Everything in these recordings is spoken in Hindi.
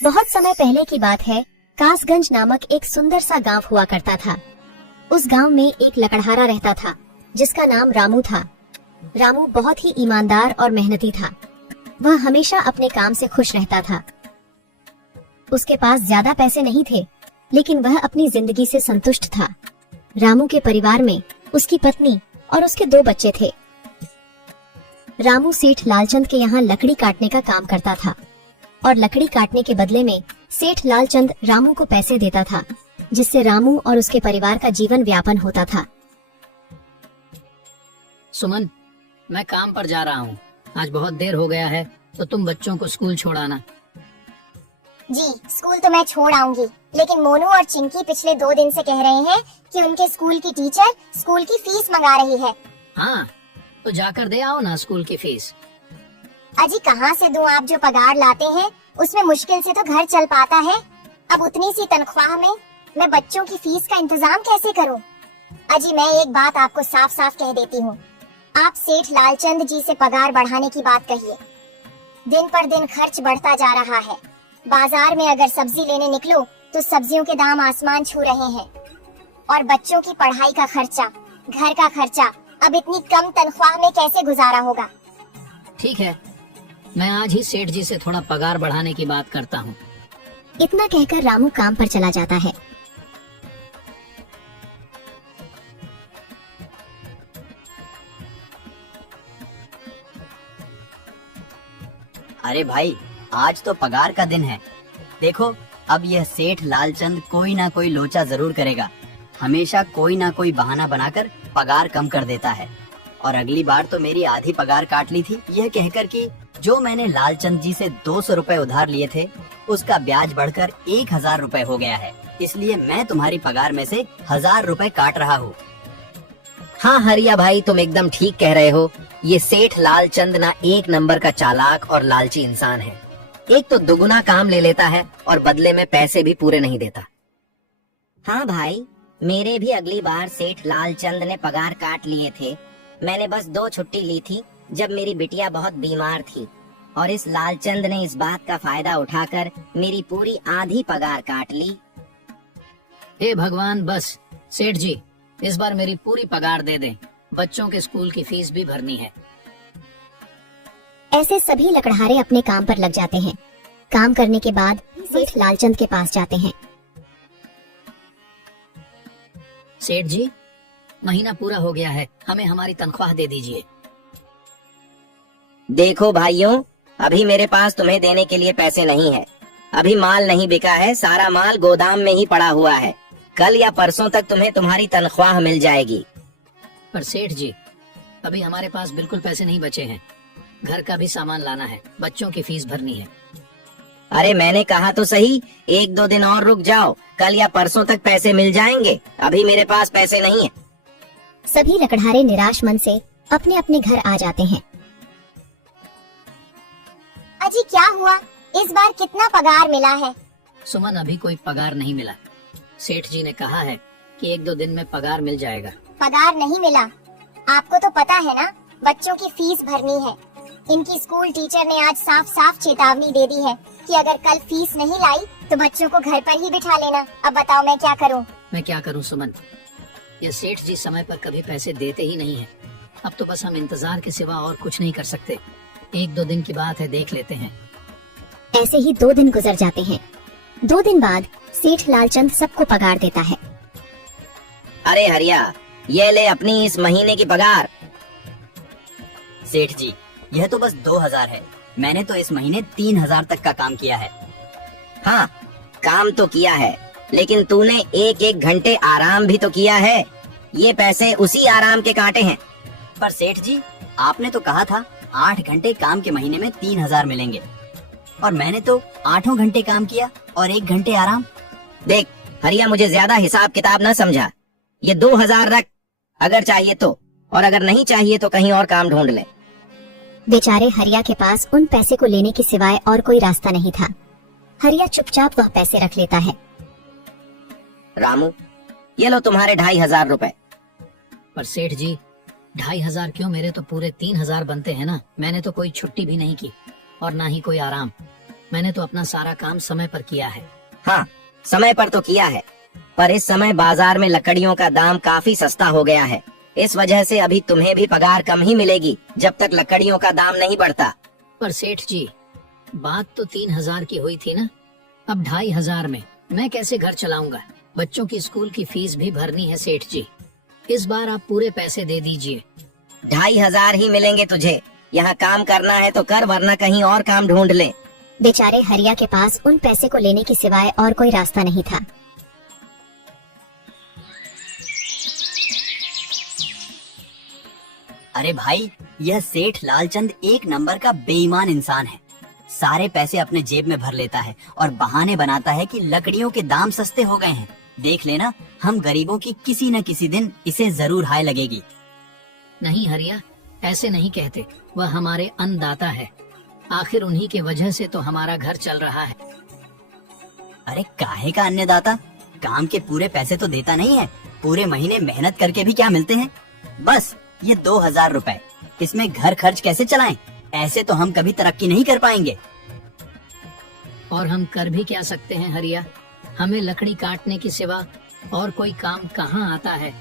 बहुत समय पहले की बात है। कासगंज नामक एक सुंदर सा गांव हुआ करता था। उस गांव में एक लकड़हारा रहता था जिसका नाम रामू था। रामू बहुत ही ईमानदार और मेहनती था। वह हमेशा अपने काम से खुश रहता था। उसके पास ज्यादा पैसे नहीं थे, लेकिन वह अपनी जिंदगी से संतुष्ट था। रामू के परिवार में उसकी पत्नी और उसके 2 बच्चे थे। रामू सेठ लालचंद के यहाँ लकड़ी काटने का काम करता था और लकड़ी काटने के बदले में सेठ लालचंद रामू को पैसे देता था, जिससे रामू और उसके परिवार का जीवन व्यापन होता था। सुमन, मैं काम पर जा रहा हूँ। आज बहुत देर हो गया है, तो तुम बच्चों को स्कूल छोड़ाना। जी, स्कूल तो मैं छोड़ आऊंगी, लेकिन मोनू और चिंकी पिछले 2 दिन से कह रहे हैं कि उनके स्कूल की टीचर स्कूल की फीस मंगा रही है। हाँ, तो जाकर दे आओ ना स्कूल की फीस। अजी कहाँ से दूं? आप जो पगार लाते हैं उसमें मुश्किल से तो घर चल पाता है। अब उतनी सी तनख्वाह में मैं बच्चों की फीस का इंतजाम कैसे करूं? अजी मैं एक बात आपको साफ साफ कह देती हूँ, आप सेठ लालचंद जी से पगार बढ़ाने की बात कहिए। दिन पर दिन खर्च बढ़ता जा रहा है। बाजार में अगर सब्जी लेने निकलो तो सब्जियों के दाम आसमान छू रहे हैं, और बच्चों की पढ़ाई का खर्चा, घर का खर्चा, अब इतनी कम तनख्वाह में कैसे गुजारा होगा? ठीक है, मैं आज ही सेठ जी से थोड़ा पगार बढ़ाने की बात करता हूँ। इतना कहकर रामू काम पर चला जाता है। अरे भाई, आज तो पगार का दिन है। देखो, अब यह सेठ लालचंद कोई ना कोई लोचा जरूर करेगा। हमेशा कोई ना कोई बहाना बनाकर पगार कम कर देता है। और अगली बार तो मेरी आधी पगार काट ली थी, यह कहकर कि जो मैंने लालचंद जी से 200 रुपए उधार लिए थे, उसका ब्याज बढ़कर 1000 रुपए हो गया है। इसलिए मैं तुम्हारी पगार में से 1000 रुपए काट रहा हूँ। हाँ हरिया भाई, तुम एकदम ठीक कह रहे हो। ये सेठ लालचंद ना एक नंबर का चालाक और लालची इंसान है। एक तो दुगुना काम ले लेता है और बदले में पैसे भी पूरे नहीं देता। हाँ भाई, मेरे भी अगली बार सेठ लालचंद ने पगार काट लिए थे। मैंने बस 2 छुट्टी ली थी जब मेरी बिटिया बहुत बीमार थी, और इस लालचंद ने इस बात का फायदा उठाकर मेरी पूरी आधी पगार काट ली। हे भगवान, बस सेठ जी इस बार मेरी पूरी पगार दे दें। बच्चों के स्कूल की फीस भी भरनी है। ऐसे सभी लकड़हारे अपने काम पर लग जाते हैं। काम करने के बाद सेठ लालचंद के पास जाते हैं। सेठ जी, महीना पूरा हो गया है, हमें हमारी तनख्वाह दे दीजिए। देखो भाइयों, अभी मेरे पास तुम्हें देने के लिए पैसे नहीं है। अभी माल नहीं बिका है, सारा माल गोदाम में ही पड़ा हुआ है। कल या परसों तक तुम्हें तुम्हारी तनख्वाह मिल जाएगी। पर सेठ जी, अभी हमारे पास बिल्कुल पैसे नहीं बचे हैं। घर का भी सामान लाना है, बच्चों की फीस भरनी है। अरे मैंने कहा तो सही, 1-2 दिन और रुक जाओ, कल या परसों तक पैसे मिल जाएंगे। अभी मेरे पास पैसे नहीं है। सभी लकड़हारे निराश मन से अपने अपने घर आ जाते हैं। अजी क्या हुआ? इस बार कितना पगार मिला है? सुमन, अभी कोई पगार नहीं मिला। सेठ जी ने कहा है कि 1-2 दिन में पगार मिल जाएगा। पगार नहीं मिला? आपको तो पता है ना, बच्चों की फीस भरनी है। इनकी स्कूल टीचर ने आज साफ साफ चेतावनी दे दी है कि अगर कल फीस नहीं लाई तो बच्चों को घर पर ही बिठा लेना। अब बताओ मैं क्या करूं? मैं क्या करूं सुमन, ये सेठ जी समय पर कभी पैसे देते ही नहीं है। अब तो बस हम इंतजार के सिवा और कुछ नहीं कर सकते। 1-2 दिन की बात है, देख लेते हैं। ऐसे ही 2 दिन गुजर जाते हैं। 2 दिन बाद सेठ लालचंद सबको पगार देता है। अरे हरिया, ये ले अपनी इस महीने की पगार। सेठ जी, यह तो बस 2000 है। मैंने तो इस महीने 3000 तक का काम किया है। हाँ, काम तो किया है, लेकिन तूने 1-1 घंटे आराम भी तो किया है। ये पैसे उसी आराम के काटे हैं। पर सेठ जी, आपने तो कहा था 8 घंटे काम के महीने में 3000 मिलेंगे, और मैंने तो 8 घंटे काम किया और 1 घंटे आराम। देख हरिया, मुझे ज्यादा हिसाब किताब न समझा। ये 2000 रख, अगर चाहिए तो, और अगर नहीं चाहिए तो कहीं और काम ढूंढ ले। बेचारे हरिया के पास उन पैसे को लेने के सिवाय और कोई रास्ता नहीं था। हरिया चुपचाप वह पैसे रख लेता है। रामू, ये लो तुम्हारे 2500 रुपए। पर सेठ जी, 2500 क्यों? मेरे तो पूरे 3000 बनते हैं ना। मैंने तो कोई छुट्टी भी नहीं की और ना ही कोई आराम। मैंने तो अपना सारा काम समय पर किया है। हाँ, समय पर तो किया है, पर इस समय बाजार में लकड़ियों का दाम काफी सस्ता हो गया है। इस वजह से अभी तुम्हें भी पगार कम ही मिलेगी जब तक लकड़ियों का दाम नहीं बढ़ता। पर सेठ जी, बात तो 3,000 की हुई थी ना, अब 2,500 में मैं कैसे घर चलाऊंगा? बच्चों की स्कूल की फीस भी भरनी है सेठ जी। इस बार आप पूरे पैसे दे दीजिए। 2,500 ही मिलेंगे तुझे। यहाँ काम करना है तो कर, वरना कहीं और काम ढूंढ ले। बेचारे हरिया के पास उन पैसे को लेने के सिवाय और कोई रास्ता नहीं था। अरे भाई, यह सेठ लालचंद एक नंबर का बेईमान इंसान है। सारे पैसे अपने जेब में भर लेता है और बहाने बनाता है कि लकड़ियों के दाम सस्ते हो गए हैं। देख लेना, हम गरीबों की किसी न किसी दिन इसे जरूर हाय लगेगी। नहीं हरिया, ऐसे नहीं कहते। वह हमारे अन्नदाता है। आखिर उन्हीं के वजह से तो हमारा घर चल रहा है। अरे काहे का अन्नदाता? काम के पूरे पैसे तो देता नहीं है। पूरे महीने मेहनत करके भी क्या मिलते हैं? बस ये 2,000 रुपए। इसमें घर खर्च कैसे चलाएं? ऐसे तो हम कभी तरक्की नहीं कर पाएंगे। और हम कर भी क्या सकते हैं हरिया? हमें लकड़ी काटने के सिवा और कोई काम कहाँ आता है?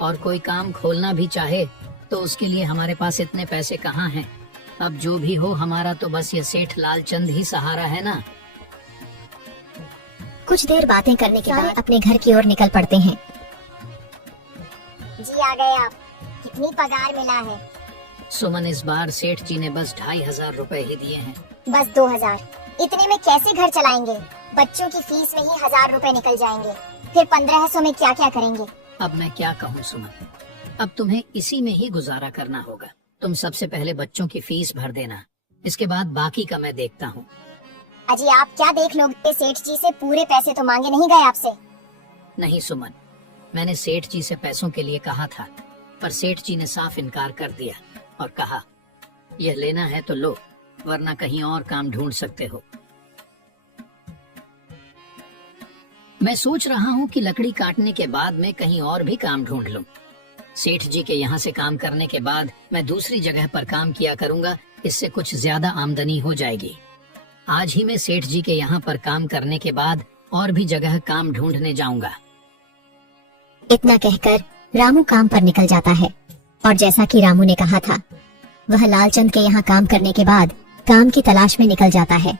और कोई काम खोलना भी चाहे तो उसके लिए हमारे पास इतने पैसे कहाँ हैं? अब जो भी हो, हमारा तो बस ये सेठ लालचंद ही सहारा है ना। कुछ देर बातें करने के बाद अपने घर की ओर निकल पड़ते हैं। जी आ गए आप। कितनी पगार मिला है? सुमन, इस बार सेठ जी ने बस 2,500 रुपए ही दिए हैं। बस 2,000। इतने में कैसे घर चलाएंगे? बच्चों की फीस में ही 1,000 रुपए निकल जाएंगे। फिर 1,500 में क्या क्या करेंगे? अब मैं क्या कहूँ सुमन, अब तुम्हें इसी में ही गुजारा करना होगा। तुम सबसे पहले बच्चों की फीस भर देना, इसके बाद बाकी का मैं देखता हूँ। अजी आप क्या देख लोगे? सेठ जी से पूरे पैसे तो मांगे नहीं गए आपसे? नहीं सुमन, मैंने सेठ जी से पैसों के लिए कहा था, पर सेठ जी ने साफ इनकार कर दिया और कहा, यह लेना है तो लो, वरना कहीं और काम ढूंढ सकते हो। मैं सोच रहा हूँ कि लकड़ी काटने के बाद मैं कहीं और भी काम ढूंढ लूं। सेठ जी के यहाँ से काम करने के बाद मैं दूसरी जगह पर काम किया करूंगा, इससे कुछ ज्यादा आमदनी हो जाएगी। आज ही मैं सेठ जी के यहाँ पर काम करने के बाद और भी जगह काम ढूंढने जाऊंगा। इतना कहकर रामू काम पर निकल जाता है और जैसा कि रामू ने कहा था, वह लालचंद के यहाँ काम करने के बाद काम की तलाश में निकल जाता है।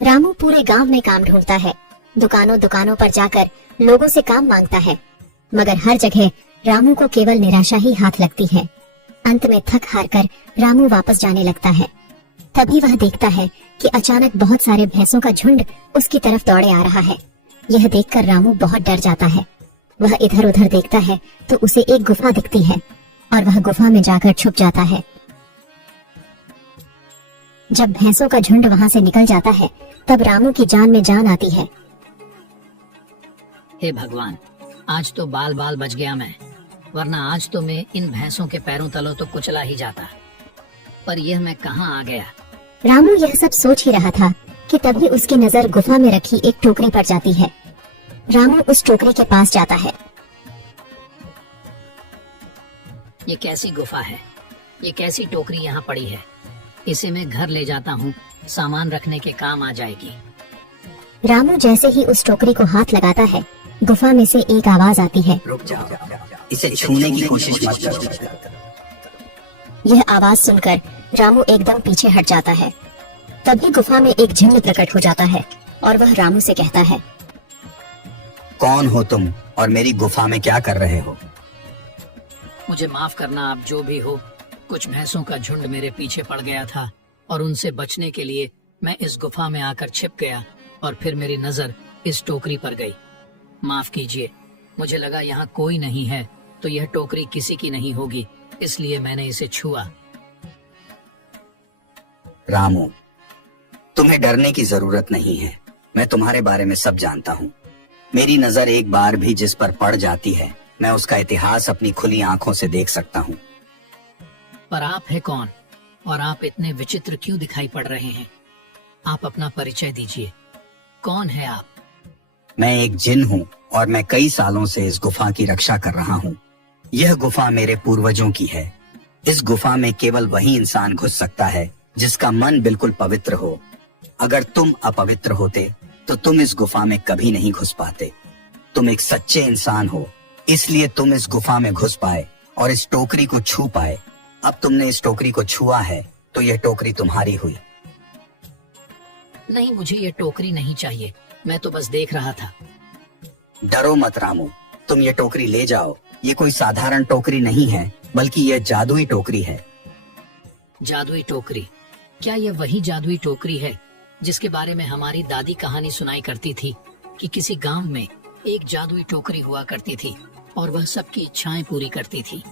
रामू पूरे गांव में काम ढूंढता है, दुकानों दुकानों पर जाकर लोगों से काम मांगता है, मगर हर जगह रामू को केवल निराशा ही हाथ लगती है। अंत में थक हार कर रामू वापस जाने लगता है। तभी वह देखता है कि अचानक बहुत सारे भैंसों का झुंड उसकी तरफ दौड़े आ रहा है। यह देखकर रामू बहुत डर जाता है। वह इधर उधर देखता है तो उसे एक गुफा दिखती है और वह गुफा में जाकर छुप जाता है। जब भैंसों का झुंड वहां से निकल जाता है, तब रामू की जान में जान आती है। हे भगवान, आज तो बाल बाल बच गया मैं, वरना आज तो मैं इन भैंसों के पैरों तलों तो कुचला ही जाता। पर यह मैं कहाँ आ गया? रामू यह सब सोच ही रहा था कि तभी उसकी नजर गुफा में रखी एक टोकरी पर जाती है। रामू उस टोकरी के पास जाता है। ये कैसी गुफा है? ये कैसी टोकरी यहाँ पड़ी है? इसे मैं घर ले जाता हूँ, सामान रखने के काम आ जाएगी। रामू जैसे ही उस टोकरी को हाथ लगाता है, गुफा में से एक आवाज आती है, रुक जाओ, इसे छूने की कोशिश मत करो। यह आवाज सुनकर रामू एकदम पीछे हट जाता है। तभी गुफा में एक जिन्न प्रकट हो जाता है और वह रामू से कहता है, कौन हो तुम और मेरी गुफा में क्या कर रहे हो? मुझे माफ करना, आप जो भी हो। कुछ भैंसों का झुंड मेरे पीछे पड़ गया था और उनसे बचने के लिए मैं इस गुफा में आकर छिप गया और फिर मेरी नजर इस टोकरी पर गई। माफ कीजिए, मुझे लगा यहाँ कोई नहीं है तो यह टोकरी किसी की नहीं होगी, इसलिए मैंने इसे छुआ। रामू, तुम्हें डरने की जरूरत नहीं है। मैं तुम्हारे बारे में सब जानता हूँ। मेरी नजर एक बार भी जिस पर पड़ जाती है, मैं उसका इतिहास अपनी खुली आंखों से देख सकता हूँ। पर आप है कौन और आप इतने विचित्र क्यों दिखाई पड़ रहे हैं? आप अपना परिचय दीजिए, कौन है आप? मैं एक जिन हूँ और मैं कई सालों से इस गुफा की रक्षा कर रहा हूँ। यह गुफा मेरे पूर्वजों की है। इस गुफा में केवल वही इंसान घुस सकता है जिसका मन बिल्कुल पवित्र हो। अगर तुम अपवित्र होते तो तुम इस गुफा में कभी नहीं घुस पाते। तुम एक सच्चे इंसान हो, इसलिए तुम इस गुफा में घुस पाए और इस टोकरी को छू पाए। अब तुमने इस टोकरी को छुआ है तो यह टोकरी तुम्हारी हुई। नहीं, मुझे ये टोकरी नहीं चाहिए, मैं तो बस देख रहा था। डरो मत रामू, तुम ये टोकरी ले जाओ। ये कोई साधारण टोकरी नहीं है, बल्कि यह जादुई टोकरी है। जादुई टोकरी? क्या ये वही जादुई टोकरी है जिसके बारे में हमारी दादी कहानी सुनाई करती थी कि किसी गांव में एक जादुई टोकरी हुआ करती थी और वह सबकी इच्छाएं पूरी करती थी?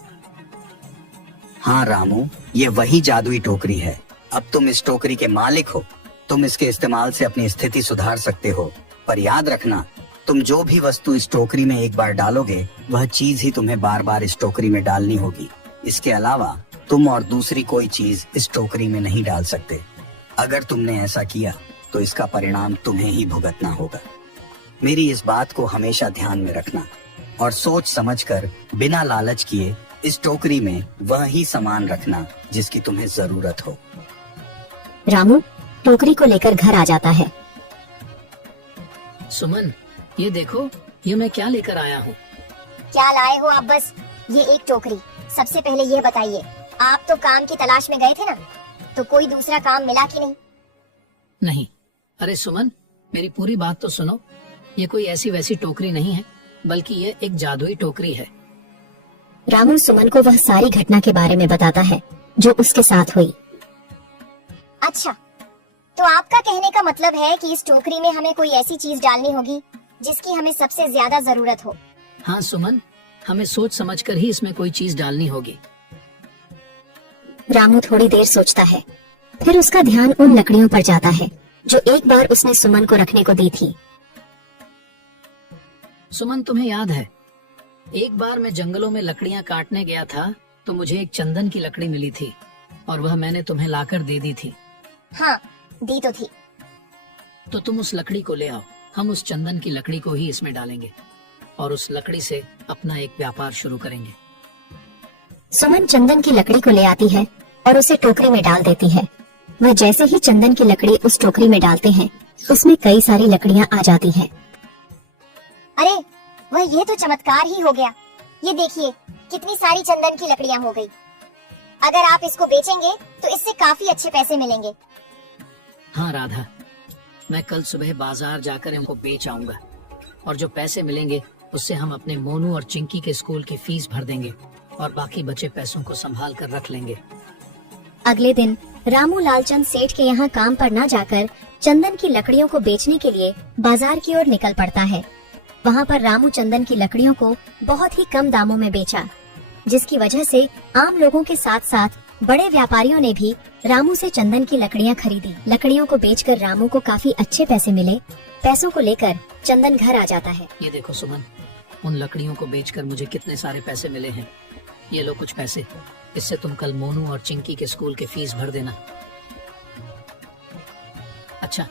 हाँ रामू, ये वही जादुई टोकरी है। अब तुम इस टोकरी के मालिक हो। तुम इसके इस्तेमाल से अपनी स्थिति सुधार सकते हो, पर याद रखना, तुम जो भी वस्तु इस टोकरी में एक बार डालोगे वह चीज ही तुम्हें बार बार इस टोकरी में डालनी होगी। इसके अलावा तुम और दूसरी कोई चीज इस टोकरी में नहीं डाल सकते। अगर तुमने ऐसा किया तो इसका परिणाम तुम्हें ही भुगतना होगा। मेरी इस बात को हमेशा ध्यान में रखना और सोच समझकर बिना लालच किए इस टोकरी में वह ही सामान रखना जिसकी तुम्हें जरूरत हो। रामू टोकरी को लेकर घर आ जाता है। सुमन, ये देखो, ये मैं क्या लेकर आया हूँ। क्या लाए हो आप? बस ये एक टोकरी। सबसे पहले ये बताइए, आप तो काम की तलाश में गए थे ना, तो कोई दूसरा काम मिला कि नहीं? नहीं। अरे सुमन, मेरी पूरी बात तो सुनो। ये कोई ऐसी वैसी टोकरी नहीं है, बल्कि ये एक जादुई टोकरी है। रामू सुमन को वह सारी घटना के बारे में बताता है जो उसके साथ हुई। अच्छा, तो आपका कहने का मतलब है कि इस टोकरी में हमें कोई ऐसी चीज डालनी होगी जिसकी हमें सबसे ज्यादा जरूरत हो। हाँ सुमन, हमें सोच समझकर ही इसमें कोई चीज डालनी होगी। रामू थोड़ी देर सोचता है, फिर उसका ध्यान उन लकड़ियों पर जाता है जो एक बार उसने सुमन को रखने को दी थी। सुमन, तुम्हें याद है, एक बार मैं जंगलों में लकड़ियां काटने गया था तो मुझे एक चंदन की लकड़ी मिली थी और वह मैंने तुम्हें लाकर दे दी थी। हाँ, दी तो थी। तो तुम उस लकड़ी को ले आओ। हम उस चंदन की लकड़ी को ही इसमें डालेंगे और उस लकड़ी से अपना एक व्यापार शुरू करेंगे। सुमन चंदन की लकड़ी को ले आती है और उसे टोकरी में डाल देती है। वह जैसे ही चंदन की लकड़ी उस टोकरी में डालते हैं, उसमें कई सारी लकड़ियां आ जाती हैं। अरे वह, ये तो चमत्कार ही हो गया। ये देखिए, कितनी सारी चंदन की लकड़ियां हो गई। अगर आप इसको बेचेंगे तो इससे काफी अच्छे पैसे मिलेंगे। हाँ राधा, मैं कल सुबह बाजार जाकर इनको बेच आऊंगा और जो पैसे मिलेंगे उससे हम अपने मोनू और चिंकी के स्कूल की फीस भर देंगे और बाकी बचे पैसों को संभाल कर रख लेंगे। अगले दिन रामू लालचंद सेठ के यहाँ काम पर न जाकर चंदन की लकड़ियों को बेचने के लिए बाजार की ओर निकल पड़ता है। वहाँ पर रामू चंदन की लकड़ियों को बहुत ही कम दामों में बेचा, जिसकी वजह से आम लोगों के साथ साथ बड़े व्यापारियों ने भी रामू से चंदन की लकड़ियाँ खरीदी। लकड़ियों को बेचकर रामू को काफी अच्छे पैसे मिले। पैसों को लेकर चंदन घर आ जाता है। ये देखो सुमन, उन लकड़ियों को बेचकर मुझे कितने सारे पैसे मिले हैं। ये लो कुछ पैसे, इससे तुम कल मोनू और चिंकी के स्कूल की फीस भर देना। अच्छा,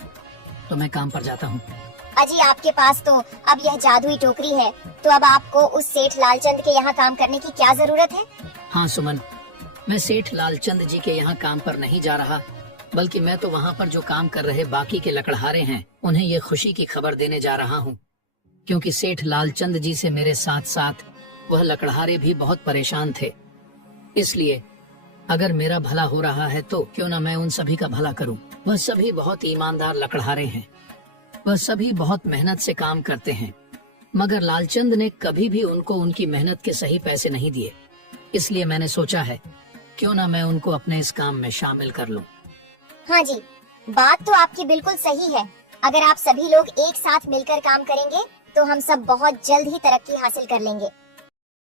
तो मैं काम पर जाता हूँ। अजी, आपके पास तो अब यह जादुई टोकरी है, तो अब आपको उस सेठ लालचंद के यहाँ काम करने की क्या जरूरत है? हाँ सुमन, मैं सेठ लालचंद जी के यहाँ काम पर नहीं जा रहा, बल्कि मैं तो वहाँ पर जो काम कर रहे बाकी के लकड़हारे हैं उन्हें ये खुशी की खबर देने जा रहा हूँ, क्योंकि सेठ लालचंद जी से मेरे साथ साथ वह लकड़हारे भी बहुत परेशान थे। इसलिए अगर मेरा भला हो रहा है तो क्यों ना मैं उन सभी का भला करूं। वह सभी बहुत ईमानदार लकड़हारे हैं, वह सभी बहुत मेहनत से काम करते हैं, मगर लालचंद ने कभी भी उनको उनकी मेहनत के सही पैसे नहीं दिए। इसलिए मैंने सोचा है क्यों ना मैं उनको अपने इस काम में शामिल कर लूं। हाँ जी, बात तो आपकी बिल्कुल सही है। अगर आप सभी लोग एक साथ मिलकर काम करेंगे तो हम सब बहुत जल्द ही तरक्की हासिल कर लेंगे।